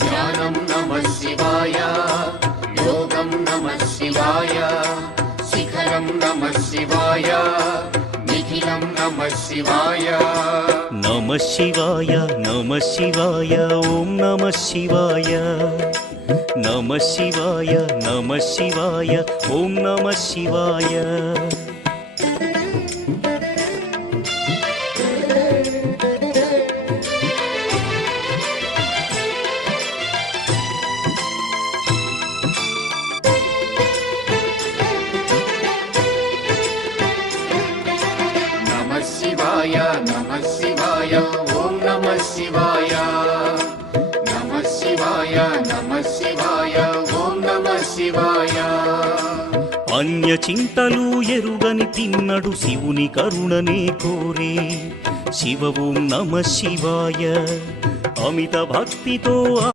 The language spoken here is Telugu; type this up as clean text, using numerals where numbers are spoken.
ध्यानं नमः शिवाय, योगं नमः शिवाय, शिखरं नमः शिवाय, निखिलं नमः शिवाय। नमः शिवाय नमः शिवाय ओम नमः शिवाय, नमः शिवाय नमः शिवाय ओम नमः शिवाय। नमः शिवाय ओम नमः शिवाय, नमः शिवाय ओम नमः शिवाय। अन्य చింతలు ఎరుగని తిన్నడు శివుని కరుణనే కోరే శివ ఓం నమః శివాయ, అమిత భక్తితో